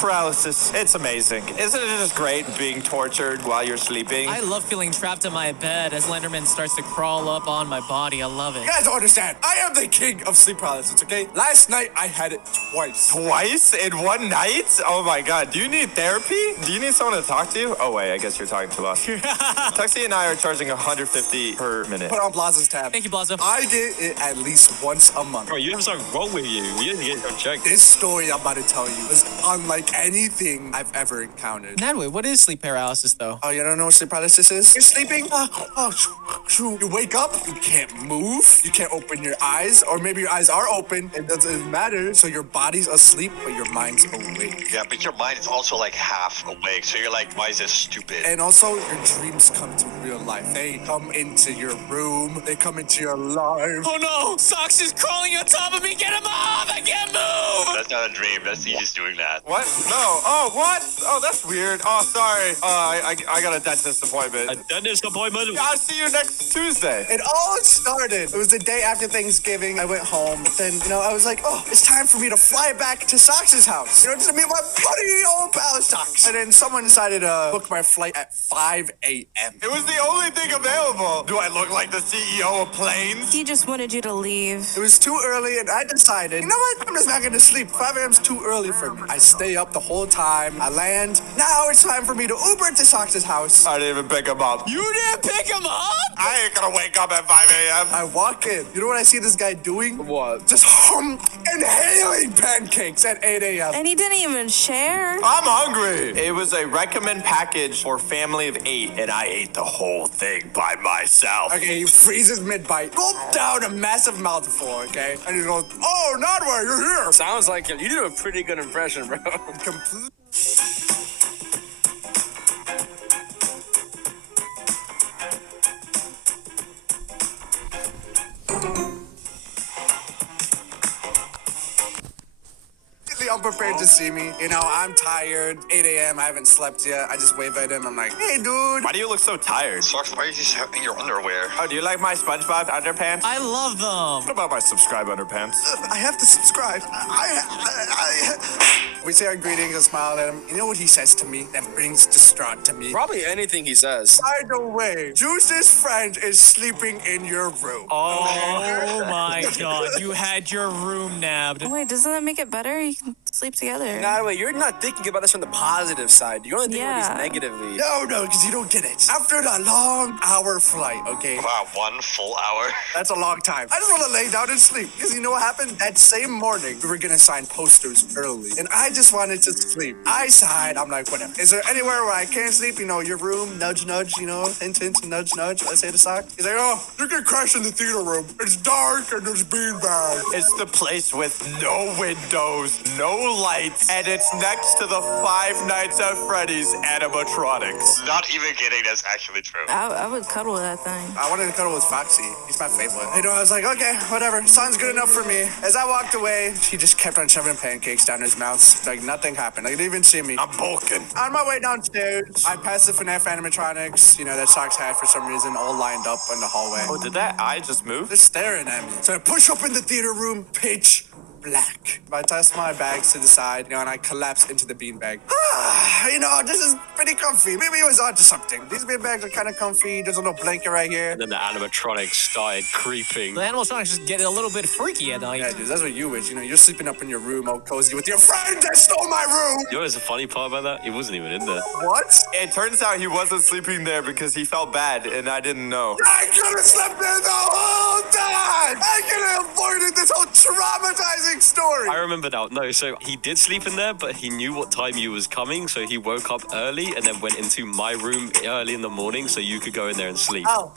Paralysis. It's amazing. Isn't it just great being tortured while you're sleeping? I love feeling trapped in my bed as Slenderman starts to crawl up on my body. I love it. You guys don't understand. I am the king of sleep paralysis, okay? Last night, I had it twice. Twice in one night? Oh my god. Do you need therapy? Do you need someone to talk to? Oh wait, I guess you're talking to us. Tuxie and I are charging $150 per minute. Put on Blaza's tab. Thank you, Blazo. I get it at least once a month. Bro, you have something wrong with you. You need to get checked. This story I'm about to tell you is unlike anything I've ever encountered. Nadway, what is sleep paralysis, though? Oh, you don't know what sleep paralysis is? You're sleeping. You wake up. You can't move. You can't open your eyes. Or maybe your eyes are open. It doesn't matter. So your body's asleep, but your mind's awake. Yeah, but your mind is also like half awake. So you're like, why is this stupid? And also, your dreams come to real life. They come into your room. They come into your life. Oh no! Socks is crawling on top of me! Get him off! I can't move! That's not a dream. That's he's just doing that. What? No. Oh, what? Oh, that's weird. Oh, sorry. I got a dentist appointment. A dentist appointment? Yeah, I'll see you next Tuesday. It all started. It was the day after Thanksgiving. I went home. Then, I was like, oh, it's time for me to fly back to Sox's house. Just to meet my buddy, old pal Sox. And then someone decided to book my flight at 5 a.m. It was the only thing available. Do I look like the CEO of planes? He just wanted you to leave. It was too early, and I decided, you know what? I'm just not gonna sleep. 5 a.m. is too early for me. I stay up the whole time. I land. Now it's time for me to Uber to Sox's house. I didn't even pick him up. You didn't pick him up? I ain't gonna wake up at 5 a.m. I walk in. You know what I see this guy doing? What? Just inhaling pancakes at 8 a.m. And he didn't even share. I'm hungry. It was a recommend package for family of 8, and I ate the whole thing by myself. Okay, he freezes mid-bite. Gulp down a massive mouthful, okay? And he goes, oh, Nodway, you're here. Sounds like you did a pretty good impression, bro. Complete. Unprepared to see me. I'm tired. 8 a.m. I haven't slept yet. I just wave at him. I'm like, hey, dude. Why do you look so tired? Socks, why are you just in your underwear? Oh, do you like my SpongeBob underpants? I love them. What about my subscribe underpants? I have to subscribe. We say our greetings and smile at him. You know what he says to me? That brings distraught to me. Probably anything he says. By the way, Juice's friend is sleeping in your room. Oh my god, you had your room nabbed. Wait, doesn't that make it better? You can sleep together. Nah, wait, you're not thinking about this from the positive side. You're only thinking about these negatively. No, because you don't get it. After the long hour flight, okay? Wow, 1 full hour. That's a long time. I just want to lay down and sleep. Because you know what happened? That same morning, we were going to sign posters early. And I just wanted to sleep. I sighed. I'm like, whatever. Is there anywhere where I can't sleep? Your room, nudge, nudge, hint, hint, nudge, nudge. Let's say the sock. He's like, oh, you can crash in the theater room. It's dark and there's beanbags. It's the place with no windows, no lights, and it's next to the Five Nights at Freddy's animatronics. Not even kidding, that's actually true. I would cuddle with that thing. I wanted to cuddle with Foxy. He's my favorite. I was like, okay, whatever. Sounds good enough for me. As I walked away, he just kept on shoving pancakes down his mouth. Like nothing happened. Like, he didn't even see me. I'm bulking. On my way downstairs, I passed the FNAF animatronics, that Sox had for some reason, all lined up in the hallway. Oh, did that eye just move? They're staring at me. So I push up in the theater room, pitch black. I toss my bags to the side, and I collapse into the beanbag. This is pretty comfy. Maybe it was onto something. These beanbags are kind of comfy. There's a little blanket right here. And then the animatronics started creeping. The animatronics just get a little bit freaky at night. Yeah, dude, that's what you wish. You're sleeping up in your room all cozy with your friend that stole my room. You know what's the funny part about that? He wasn't even in there. What? It turns out he wasn't sleeping there because he felt bad, and I didn't know. I could have slept there the whole time. I could have avoided this whole traumatizing story. I remember now. No, so he did sleep in there, but he knew what time you was coming, so he woke up early and then went into my room early in the morning so you could go in there and sleep. Oh,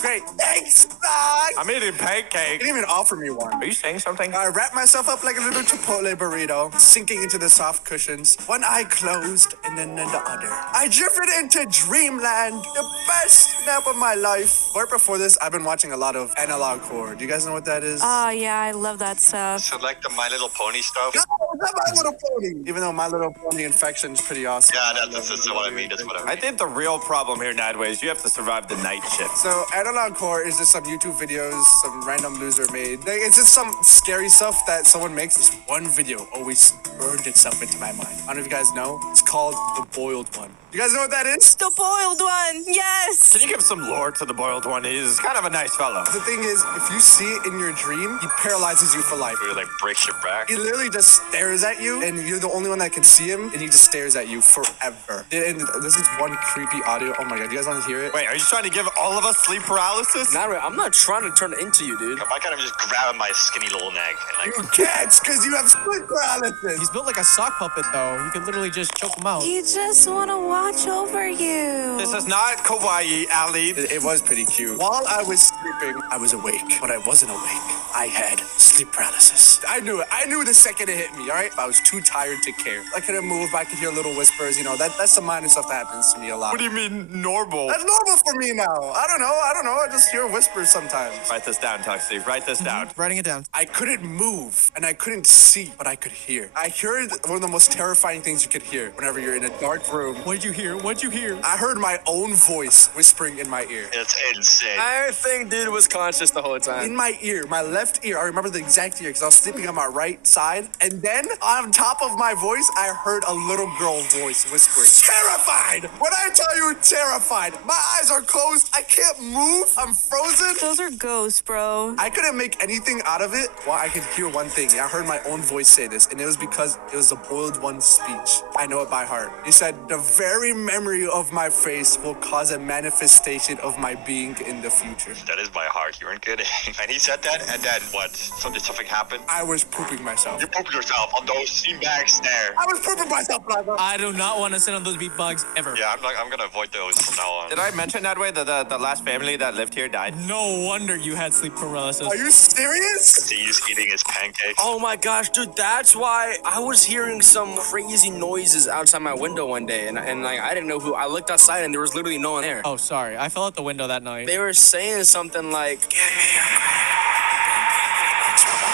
great. Thanks, Doc. I'm eating pancake. He didn't even offer me one. Are you saying something? I wrapped myself up like a little Chipotle burrito, sinking into the soft cushions. One eye closed and then the other. I drifted into dreamland, the best nap of my life. Right before this, I've been watching a lot of Analog Core. Do you guys know what that is? Oh, yeah, I love that stuff. So like the My Little Pony stuff? No, not My Little Pony. Even though My Little Pony infection is pretty awesome. Yeah, that's what I mean. That's what I mean. I think the real problem here, Nadway, is you have to survive the night shift. So Analog Core is just some YouTube videos some random loser made. Like, it's just some scary stuff that someone makes. This one video always burned itself into my mind. I don't know if you guys know. It's called The Boiled One. You guys know what that is? The boiled one. Yes. Can you give some lore to the boiled one? He's kind of a nice fellow. The thing is, if you see it in your dream, he paralyzes you for life. Where it like breaks your back. He literally just stares at you, and you're the only one that can see him, and he just stares at you forever. And this is one creepy audio. Oh my god, you guys want to hear it? Wait, are you trying to give all of us sleep paralysis? Nah, I'm not trying to turn it into you, dude. Why can't I just grab my skinny little neck and You like? can't, because you have sleep paralysis. He's built like a sock puppet, though. You could literally just choke him out. You just want to watch over you. This is not kawaii, Ali. It was pretty cute. While I was sleeping, I was awake. But I wasn't awake. I had sleep paralysis. I knew it. I knew the second it hit me, all right? I was too tired to care. I couldn't move, but I could hear little whispers. You know, that's the minor stuff that happens to me a lot. What do you mean normal? That's normal for me now. I don't know. I just hear whispers sometimes. Write this down, Tuxie. Write this down. Writing it down. I couldn't move, and I couldn't see, but I could hear. I heard one of the most terrifying things you could hear whenever you're in a dark room. What did you hear? What'd you hear? I heard my own voice whispering in my ear. It's insane. I think dude was conscious the whole In time. my ear, my left ear. I remember the exact ear because I was sleeping on my right side. And then on top of my voice, I heard a little girl voice whispering. Terrified! When I tell you terrified, my eyes are closed. I can't move. I'm frozen. Those are ghosts, bro. I couldn't make anything out of it. Well, I could hear one thing. I heard my own voice say this, and it was because it was the Boiled One speech. I know it by heart. He said, "The very memory of my face will cause a manifestation of my being in the future." That is by heart. You weren't kidding. And he said that, and then what? Something happened. I was pooping myself. You pooped yourself on those steam bags there. I was pooping myself, Plaza. I do not want to sit on those beat bugs ever. Yeah, I'm gonna avoid those from now on. Did I mention, Nadway, that the last family that lived here died? No wonder you had sleep paralysis. Are you serious? He's eating his pancakes. Oh my gosh, dude, that's why I was hearing some crazy noises outside my window one day, and like I didn't know who. I looked outside and there was literally no one there. Oh, sorry. I fell out the window that night. They were saying something like,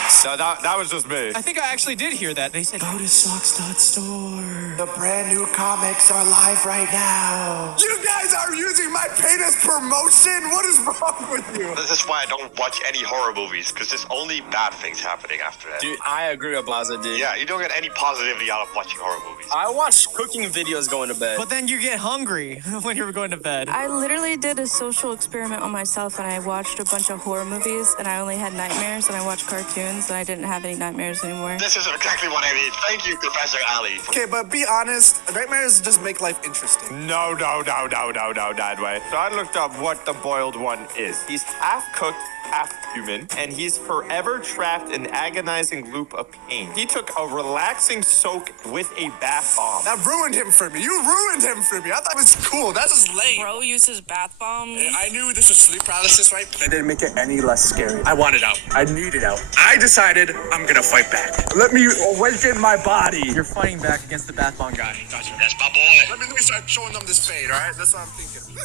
So that was just me. I think I actually did hear that. They said, go to socks.store. The brand new comics are live right now. You guys are using my pain as promotion? What is wrong with you? This is why I don't watch any horror movies, because there's only bad things happening after that. dude, I agree with Plaza, dude. Yeah, you don't get any positivity out of watching horror movies. I watch cooking videos going to bed. But then you get hungry when you're going to bed. I literally did a social experiment on myself, and I watched a bunch of horror movies, and I only had nightmares, and I watched cartoons, and I didn't have any nightmares anymore. This is exactly what I need. Thank you, Professor Ali. Okay, but be honest, nightmares just make life interesting. No, Nadway. So I looked up what the boiled one is. He's half cooked, half human, and he's forever trapped in agonizing loop of pain. He took a relaxing soak with a bath bomb. That ruined him for me. You ruined him for me. I thought it was cool. That's just lame. Bro uses bath bombs. I knew this was sleep paralysis, right? That didn't make it any less scary. I wanted out. I needed out. I decided I'm gonna fight back. Let me awaken my body. You're fighting back against the bath bomb guy. Gotcha. That's my boy. Let me start showing them this fade, all right? That's what I'm thinking.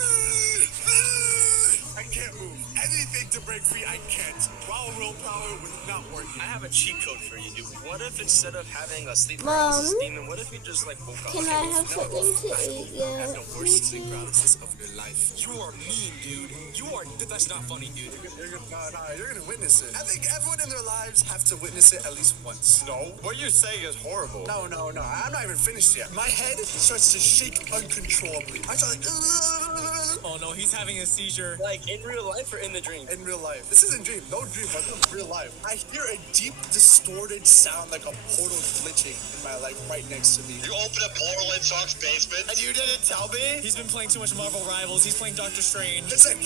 I can't move. Anything to break free, I can't. While willpower was not working. I have a cheat code for you, dude. What if instead of having a sleep Mom? paralysis demon, what if you just like woke up? Can I have something to eat? Yeah. The worst sleep paralysis of your life. You are mean, dude. You are. That's not funny, dude. You're gonna witness it. I think everyone in their lives have to witness it at least once. No, what you're saying is horrible. No. I'm not even finished yet. My head starts to shake uncontrollably. I start like, Oh no, he's having a seizure. Like in real life or in the dream? in real life. This isn't dream. No dream, but in real life. I hear a deep, distorted sound like a portal glitching in my life right next to me. You opened a portal in Sock's basement. And you didn't tell me? He's been playing too much Marvel Rivals. He's playing Doctor Strange. It's like,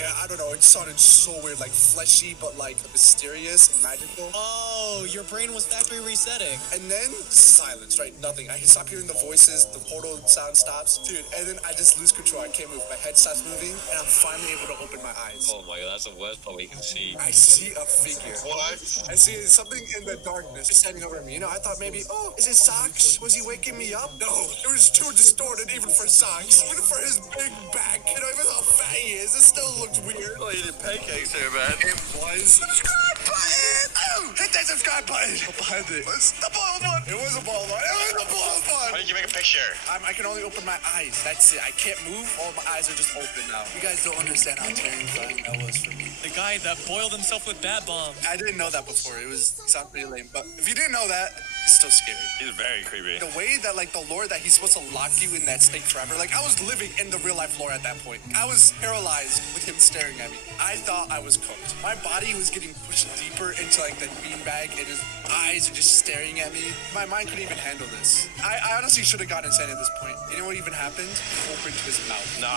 yeah, I don't know. It sounded so weird, like fleshy, but like mysterious and magical. Oh, your brain was factory resetting. And then silence, right? Nothing. I can stop hearing the voices. The portal sound stops, dude. And then I just lose control. I can't move. My head stops moving, and I'm finally able to open my eyes. Oh my god, that's the worst part we can see. I see a figure. What? I see something in the darkness standing over me. You know, I thought maybe, oh, is it Socks? Was he waking me up? No, it was too distorted even for Socks. Even for his big back. You know, even how fat he is, it still looked weird. Oh, you did pancakes here, man. It was. Subscribe button! I Hit that subscribe button. Behind it. It's the boiled one. It was a boiled one. It was a boiled one. Why did you make a picture? I can only open my eyes. That's it. I can't move. All my eyes are just open now. You guys don't understand how terrifying that was for me. The guy that boiled himself with bad bombs. I didn't know that before. It sounded pretty lame. But if you didn't know that, it's still scary. He's very creepy. The way that like the lore that he's supposed to lock you in that state forever. Like I was living in the real life lore at that point. I was paralyzed with him staring at me. I thought I was cooked. My body was getting pushed deeper into like the beanbag and his eyes are just staring at me. My mind couldn't even handle this. I honestly should have gotten insane at this point. You know what even happened? He opened his mouth. Nah.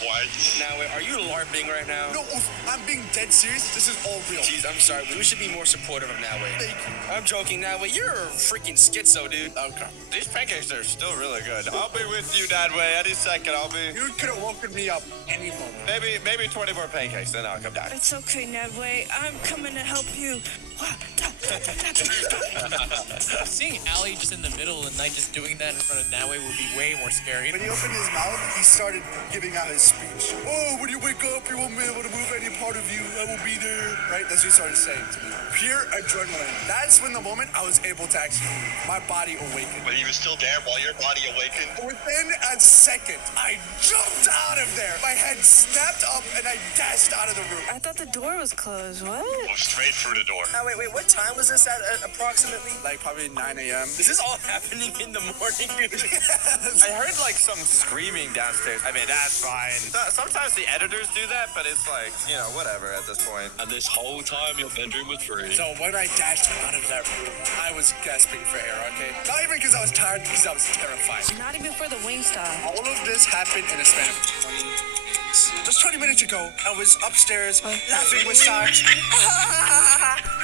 What? Now, wait, are you LARPing right now? No, I'm being dead serious. This is all real. Jeez, I'm sorry. We should be more supportive of Noway. Thank you. I'm joking, Noway. You're a freaking schizo, dude. Okay. These pancakes are still really good. I'll be with you, Dadway. Any second, I'll be. You could have woken me up any moment. Maybe 20 more pancakes, then I'll come back. It's okay, Nedway. I'm coming to help you. Seeing Allie just in the middle of the night just doing that in front of Nawe would be way more scary. When he opened his mouth, he started giving out his speech. Oh, when you wake up, you won't be able to move any part of you. I will be there. Right? That's what he started saying to me. Pure adrenaline. That's when the moment I was able to actually move. My body awakened. But he was still there while your body awakened. Within a second, I jumped out of there. My head snapped up and I dashed out of the room. I thought the door was closed. What? Go straight through the door. Now, wait. What time was this at approximately? Like probably 9 a.m. Is this all happening in the morning, dude? I heard like some screaming downstairs. I mean, that's fine. Sometimes the editors do that, but it's like, you know, whatever at this point. And this whole time your bedroom was free. So when I dashed out of that room, I was gasping for air, okay? Not even because I was tired, because I was terrified. Not even for the Wingstop. All of this happened in a span of 20 minutes. Just 20 minutes ago, I was upstairs laughing with socks.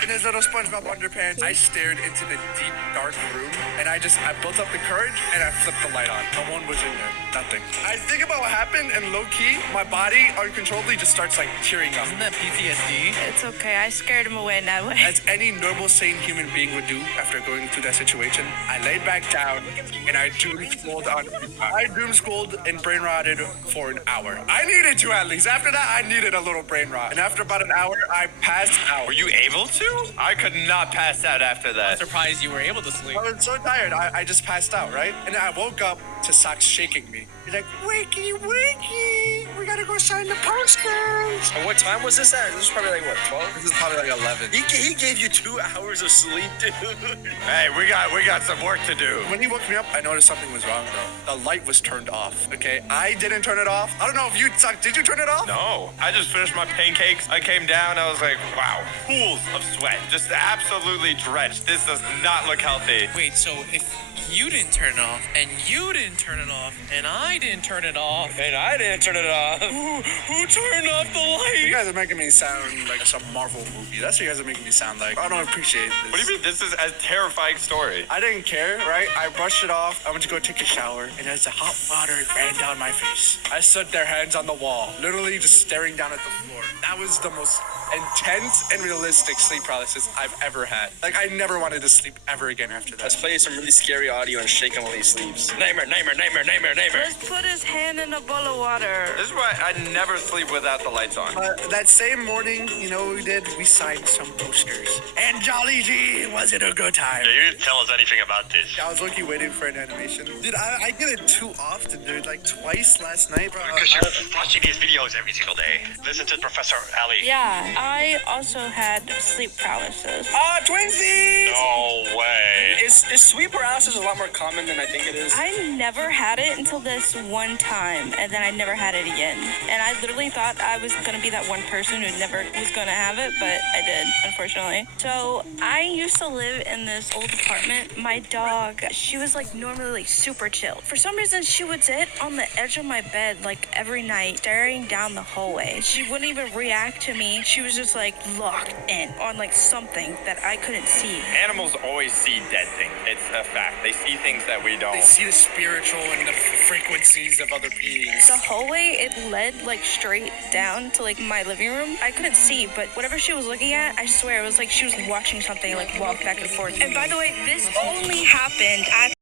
In his little SpongeBob underpants, I stared into the deep, dark room, and I built up the courage, and I flipped the light on. No one was in there. Nothing. I think about what happened, and low-key, my body uncontrollably just starts, like, tearing up. Isn't that PTSD? It's okay. I scared him away, Nedway. As any normal, sane human being would do after going through that situation, I laid back down, and I doom-scrolled on. I doom-scrolled and brain-rotted for an hour. I needed to, at least. After that, I needed a little brain rot. And after about an hour, I passed out. Were you able to? I could not pass out after I'm that. surprised you were able to sleep. I was so tired, I just passed out, right? And then I woke up to Socks shaking me. He's like, wakey, wakey, we gotta go sign the posters. And what time was this at? This was probably like, what, 12? This is probably like 11. He gave you 2 hours of sleep, dude. Hey, we got some work to do. When he woke me up, I noticed something was wrong, though. The light was turned off, okay? I didn't turn it off. I don't know if you, Socks, did you turn it off? No, I just finished my pancakes. I came down. I was like, wow, pools of sweat, just absolutely drenched. This does not look healthy. Wait, so if you didn't turn it off, and you didn't turn it off, and I didn't turn it off, And I didn't turn it off. who turned off the You light? guys are making me sound like some Marvel movie. That's what you guys are making me sound like. I don't appreciate this. What do you mean? This is a terrifying story. I didn't care, right? I brushed it off. I went to go take a shower, and as the hot water ran down my face, I stood there, hands on the wall, literally just staring down at the floor. That was the most intense and realistic sleep paralysis I've ever had. Like, I never wanted to sleep ever again after that. Let's play some really scary audio and shake him while he sleeps. Name her. Just put his hand in a bowl of water. This is why I never sleep without the lights on. That same morning, you know what we did? We signed some posters. And Jolly G, was it a good time? Yeah, you didn't tell us anything about this. I was lucky waiting for an animation. Dude, I get it too often, dude. Like twice last night, bro. Because you're watching these videos every single day. Listen to Professor Ali. Yeah, I also had sleep paralysis. Twinsies! No way. Is sleep paralysis a lot more common than I think it is? I never had it until this one time, and then I never had it again. And I literally thought I was gonna be that one person who never was gonna have it, but I did, unfortunately. So I used to live in this old apartment. My dog, she was like normally like super chill. For some reason, she would sit on the edge of my bed like every night, staring down the hallway. She wouldn't even react to me. She was just like locked in on like something that I couldn't see. Animals always see dead things. It's a fact. They see things that we don't. They see the spiritual and the frequencies of other beings. The hallway, it led like straight down to like my living room. I couldn't see, but whatever she was looking at, I swear it was like she was watching something like walk back and forth. And by the way, this only happened at